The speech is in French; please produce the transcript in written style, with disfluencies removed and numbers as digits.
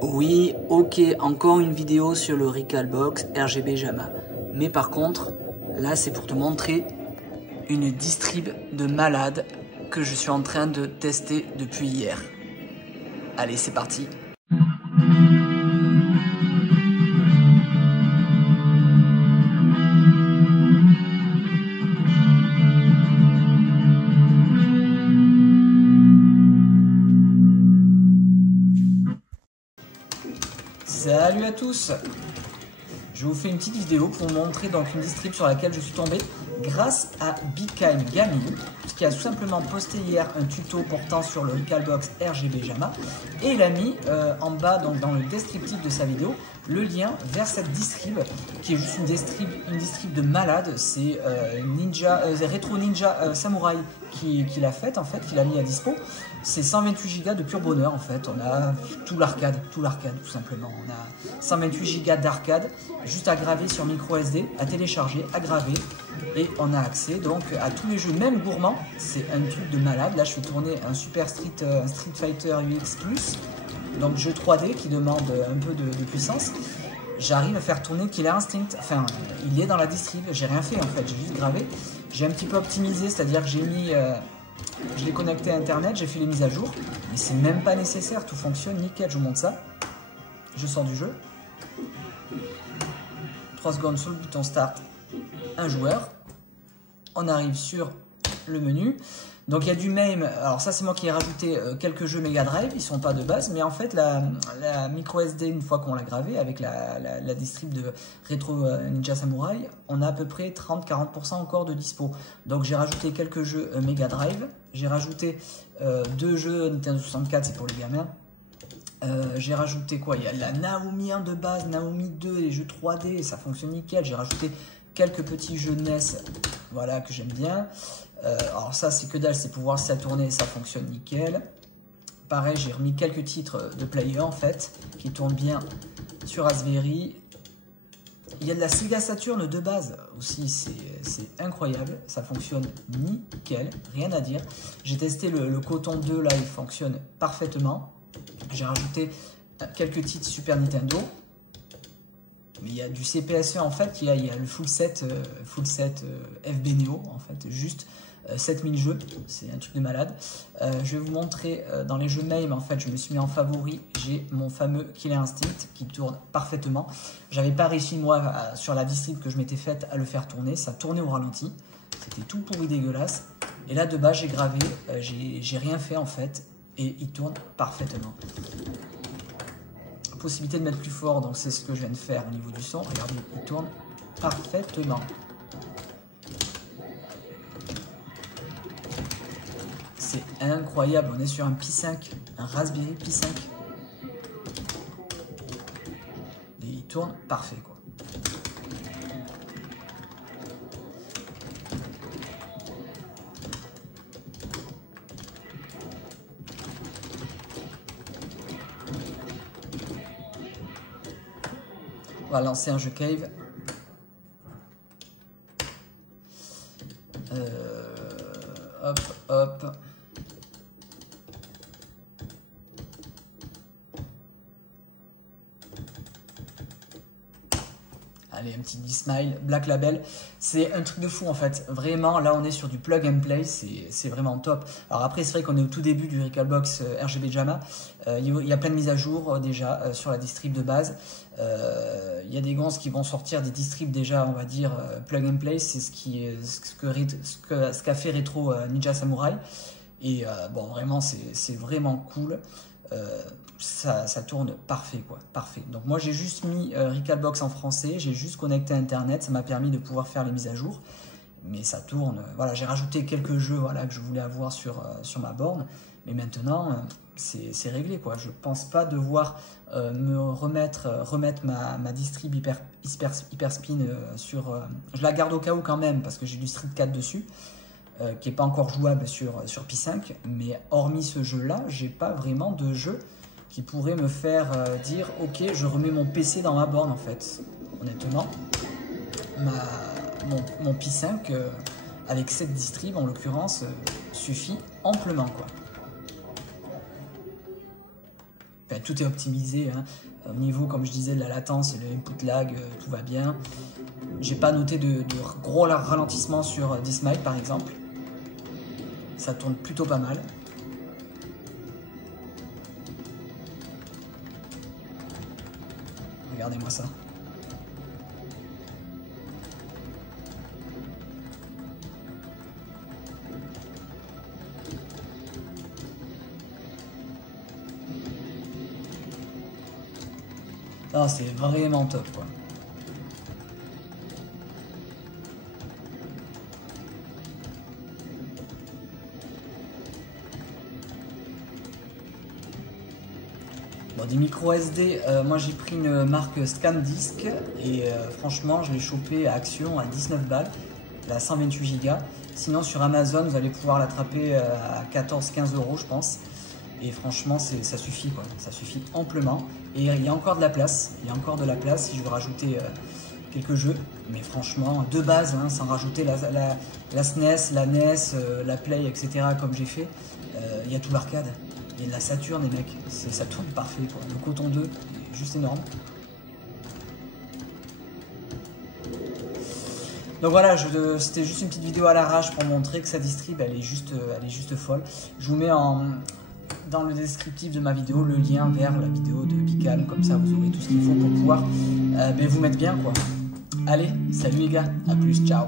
Oui, ok, encore une vidéo sur le Recalbox RGB JAMA. Mais par contre, là c'est pour te montrer une distrib de malade que je suis en train de tester depuis hier. Allez, c'est parti. Salut à tous. Je vous fais une petite vidéo pour vous montrer donc une distrib sur laquelle je suis tombé grâce à Bikime Gaming, qui a tout simplement posté hier un tuto portant sur le Recalbox RGB JAMA, et il a mis en bas, donc dans le descriptif de sa vidéo, le lien vers cette distrib qui est juste une distrib de malade. C'est Retro Ninja Samurai qui l'a faite en fait, qui l'a mis à dispo. C'est 128 Go de pur bonheur en fait. On a tout l'arcade tout simplement. On a 128 Go d'arcade juste à graver sur micro SD, à télécharger, à graver, et on a accès donc à tous les jeux, même gourmands. C'est un truc de malade. Là je fais tourner un Super Street Fighter UX Plus, donc jeu 3D qui demande un peu de puissance. J'arrive à faire tourner Killer Instinct. Enfin, il est dans la distrib. J'ai rien fait en fait, j'ai juste gravé. J'ai un petit peu optimisé, c'est-à-dire que j'ai mis je l'ai connecté à internet, j'ai fait les mises à jour, mais c'est même pas nécessaire, tout fonctionne nickel. Je vous montre ça. Je sors du jeu. 3 secondes sur le bouton start, un joueur. On arrive sur le menu. Donc il y a du MAME. Alors ça c'est moi qui ai rajouté quelques jeux Mega Drive, ils sont pas de base, mais en fait la micro SD, une fois qu'on l'a gravé avec la distrib de Retro Ninja Samurai, on a à peu près 30-40% encore de dispo. Donc j'ai rajouté quelques jeux Mega Drive, j'ai rajouté 2 jeux Nintendo 64, c'est pour les gamins. J'ai rajouté quoi? Il y a la Naomi 1 de base, Naomi 2, les jeux 3D, ça fonctionne nickel. J'ai rajouté quelques petits jeux NES, voilà, que j'aime bien. Alors ça c'est que dalle, c'est pour voir si ça tourne et ça fonctionne nickel. Pareil, j'ai remis quelques titres de player en fait, qui tournent bien sur Raspberry. Il y a de la Sega Saturn de base aussi, c'est incroyable, ça fonctionne nickel, rien à dire. J'ai testé le Coton 2, là il fonctionne parfaitement. J'ai rajouté quelques titres Super Nintendo. Mais il y a du CPSE en fait, il y a le full set FB Neo en fait, juste 7000 jeux, c'est un truc de malade. Je vais vous montrer dans les jeux MAME, en fait je me suis mis en favori, j'ai mon fameux Killer Instinct qui tourne parfaitement. J'avais pas réussi moi sur la distrib que je m'étais faite à le faire tourner, ça tournait au ralenti, c'était tout pourri dégueulasse. Et là de base j'ai gravé, j'ai rien fait en fait, et il tourne parfaitement. Possibilité de mettre plus fort, donc c'est ce que je viens de faire au niveau du son. Regardez, il tourne parfaitement. C'est incroyable, on est sur un Pi 5, un Raspberry Pi 5. Et il tourne parfait quoi. On va lancer un jeu cave. Hop, hop. Allez, un petit D-Smile, Black Label. C'est un truc de fou en fait. Vraiment, là on est sur du plug and play, c'est vraiment top. Alors après, c'est vrai qu'on est au tout début du Recalbox RGB JAMA. Il y a plein de mises à jour déjà sur la distrib de base. Il y a des gonzes qui vont sortir des distribs déjà, on va dire, plug and play. C'est ce qu'a fait Retro Ninja Samurai. Et bon, vraiment, c'est vraiment cool. Ça tourne parfait quoi, parfait. Donc moi j'ai juste mis Recalbox en français, j'ai juste connecté à internet, ça m'a permis de pouvoir faire les mises à jour, mais ça tourne. Voilà, j'ai rajouté quelques jeux voilà, que je voulais avoir sur ma borne, mais maintenant c'est réglé quoi. Je pense pas devoir me remettre ma distrib Hyperspin sur... je la garde au cas où quand même, parce que j'ai du Street 4 dessus. Qui n'est pas encore jouable sur Pi 5, mais hormis ce jeu là, j'ai pas vraiment de jeu qui pourrait me faire dire ok, je remets mon PC dans ma borne en fait. Honnêtement, mon Pi 5 avec cette distrib en l'occurrence suffit amplement quoi. Enfin, tout est optimisé, hein. Au niveau, comme je disais, de la latence et le input lag, tout va bien. J'ai pas noté de gros ralentissement sur Dismite par exemple. Ça tourne plutôt pas mal. Regardez-moi ça. Ah, c'est vraiment top quoi. Bon, des micros SD, moi j'ai pris une marque ScanDisk et franchement je l'ai chopé à Action à 19 balles, la 128 Go. Sinon sur Amazon vous allez pouvoir l'attraper à 14-15 € je pense. Et franchement ça suffit quoi, ça suffit amplement. Et il y a encore de la place, il y a encore de la place si je veux rajouter quelques jeux. Mais franchement de base, hein, sans rajouter la SNES, la NES, la Play, etc. comme j'ai fait, il y a tout l'arcade. Il y a de la Saturn les mecs, ça tourne parfait quoi. Le Coton 2 est juste énorme. Donc voilà, c'était juste une petite vidéo à l'arrache pour montrer que sa distrib elle est juste folle. Je vous mets dans le descriptif de ma vidéo le lien vers la vidéo de Picam, comme ça vous aurez tout ce qu'il faut pour pouvoir vous mettre bien quoi. Allez, salut les gars, à plus, ciao.